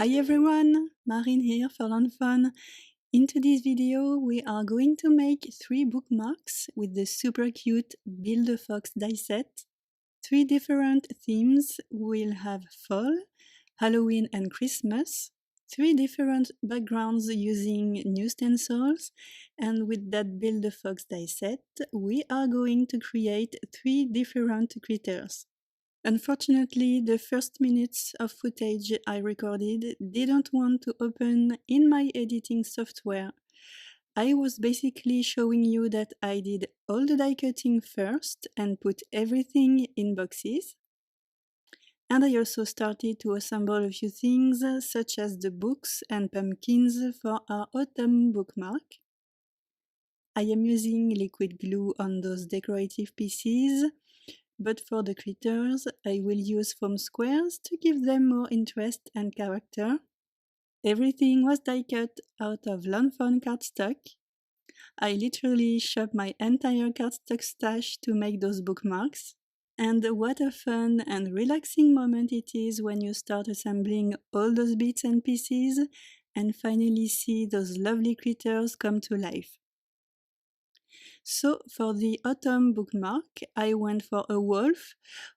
Hi everyone, Marine here for lawnfawn. In today's video we are going to make 3 bookmarks with the super cute Build a Fox die set. 3 different themes. We'll have fall, Halloween and Christmas. 3 different backgrounds using new stencils, and with that Build a Fox die set we are going to create 3 different critters. Unfortunately, the first minutes of footage I recorded didn't want to open in my editing software. I was basically showing you that I did all the die cutting first and put everything in boxes. And I also started to assemble a few things, such as the books and pumpkins for our autumn bookmark. I am using liquid glue on those decorative pieces, but for the critters I will use foam squares to give them more interest and character. Everything was die cut out of lawnfawn cardstock. I literally shopped my entire cardstock stash to make those bookmarks. And what a fun and relaxing moment it is when you start assembling all those bits and pieces and finally see those lovely critters come to life. So for the autumn bookmark, I went for a wolf,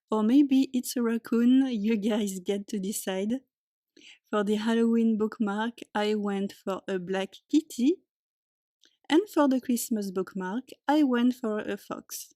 or maybe it's a raccoon, you guys get to decide. For the Halloween bookmark, I went for a black kitty, and for the Christmas bookmark, I went for a fox.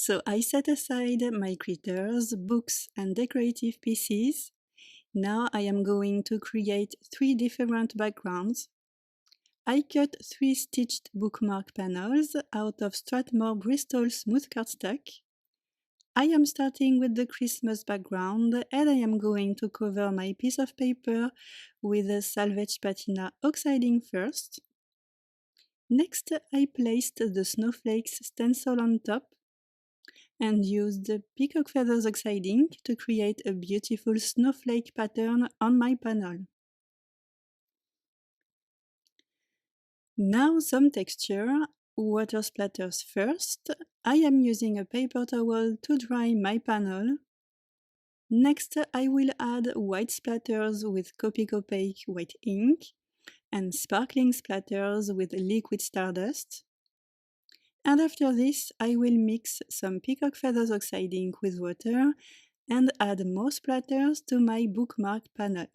So I set aside my critters, books and decorative pieces. Now I am going to create 3 different backgrounds. I cut 3 stitched bookmark panels out of Strathmore Bristol smooth cardstock. I am starting with the Christmas background and I am going to cover my piece of paper with a salvage patina oxiding first. Next, I placed the snowflakes stencil on top and used the peacock feathers oxiding to create a beautiful snowflake pattern on my panel. Now some texture, water splatters first. I am using a paper towel to dry my panel. Next, I will add white splatters with Copic Opaque white ink and sparkling splatters with liquid stardust. And after this, I will mix some peacock feathers oxiding with water and add more splatters to my bookmark panel.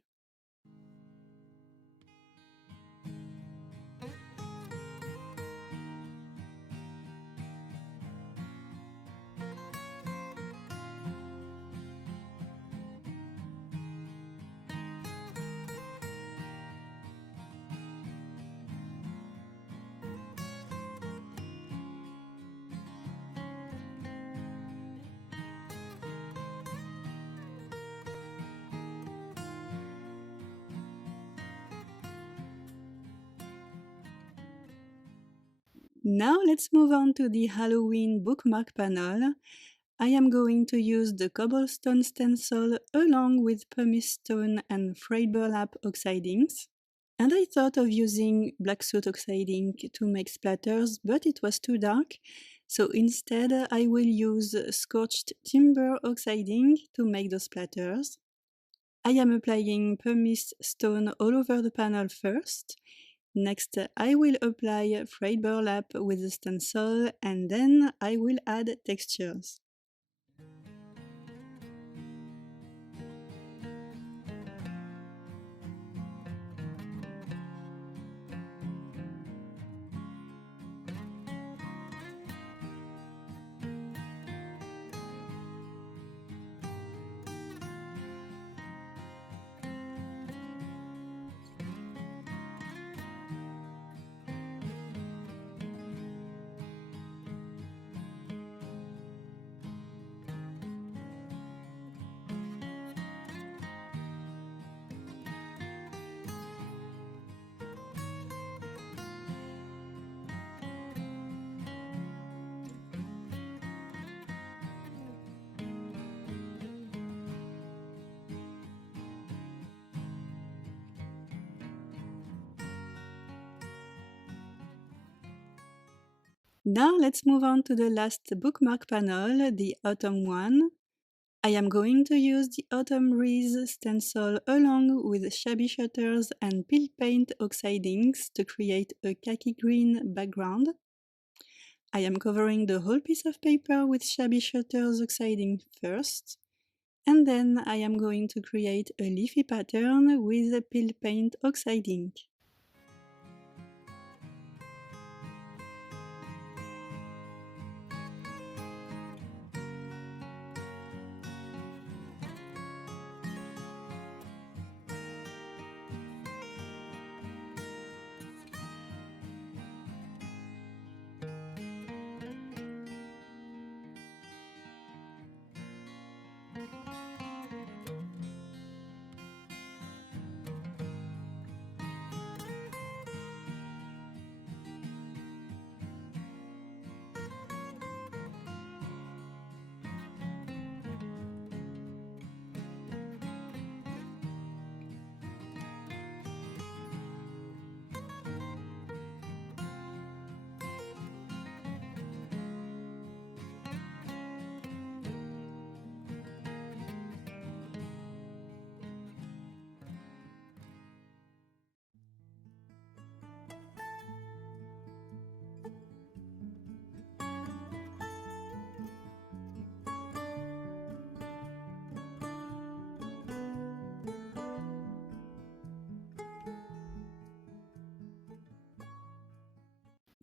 Now let's move on to the Halloween bookmark panel. I am going to use the cobblestone stencil along with pumice stone and frayed burlap oxidings. And I thought of using black soot oxiding to make splatters, but it was too dark. So instead I will use scorched timber oxiding to make those splatters. I am applying pumice stone all over the panel first. Next, I will apply frayed burlap with the stencil and then I will add textures. Now let's move on to the last bookmark panel, the autumn one. I am going to use the Autumn Breeze stencil along with shabby shutters and peel paint oxidings to create a khaki green background. I am covering the whole piece of paper with shabby shutters oxiding first, and then I am going to create a leafy pattern with peel paint oxiding.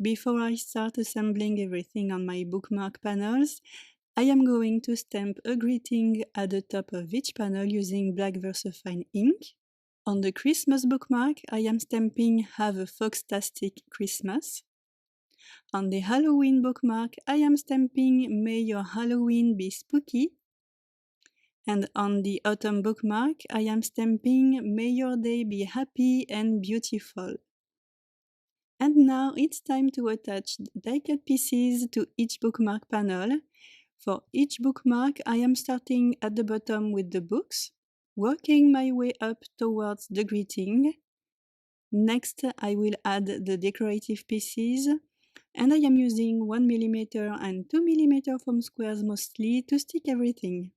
Before I start assembling everything on my bookmark panels, I am going to stamp a greeting at the top of each panel using black VersaFine ink. On the Christmas bookmark, I am stamping Have a Foxtastic Christmas. On the Halloween bookmark, I am stamping May Your Halloween Be Spooky. And on the Autumn bookmark, I am stamping May Your Day Be Happy and Beautiful. And now it's time to attach die-cut pieces to each bookmark panel. For each bookmark, I am starting at the bottom with the books, working my way up towards the greeting. Next, I will add the decorative pieces, and I am using 1mm and 2mm foam squares mostly to stick everything.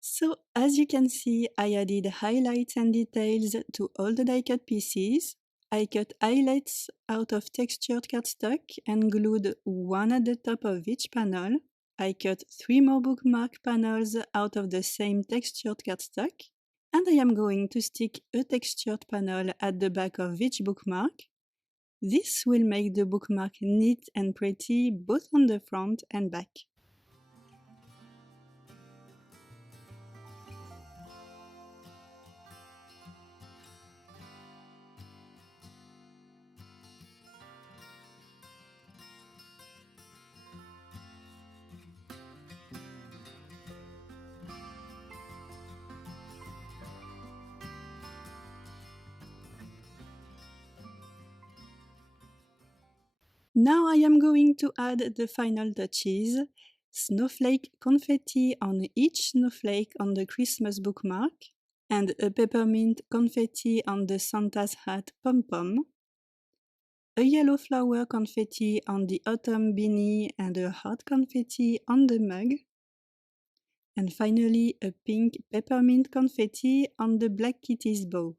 So as you can see, I added highlights and details to all the die-cut pieces. I cut eyelets out of textured cardstock and glued one at the top of each panel. I cut 3 more bookmark panels out of the same textured cardstock. And I am going to stick a textured panel at the back of each bookmark. This will make the bookmark neat and pretty both on the front and back. Now I am going to add the final touches, snowflake confetti on each snowflake on the Christmas bookmark, and a peppermint confetti on the Santa's hat pom-pom, a yellow flower confetti on the autumn beanie and a heart confetti on the mug, and finally a pink peppermint confetti on the black kitty's bow.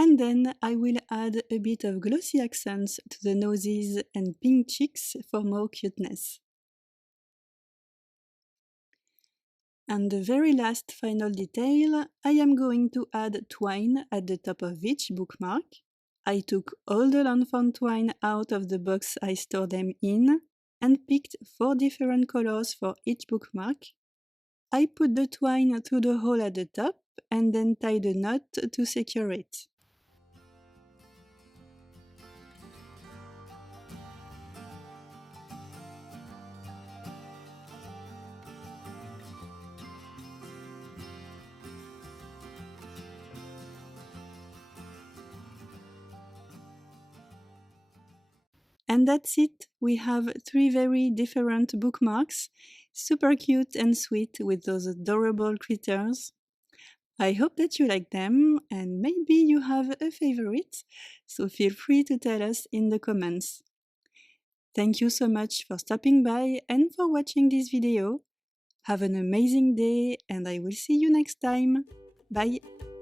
And then I will add a bit of glossy accents to the noses and pink cheeks for more cuteness. And the very last final detail, I am going to add twine at the top of each bookmark. I took all the lawnfawn twine out of the box I stored them in and picked 4 different colors for each bookmark. I put the twine through the hole at the top and then tied a knot to secure it. And that's it! We have 3 very different bookmarks, super cute and sweet with those adorable critters. I hope that you like them and maybe you have a favorite, so feel free to tell us in the comments. Thank you so much for stopping by and for watching this video. Have an amazing day and I will see you next time. Bye!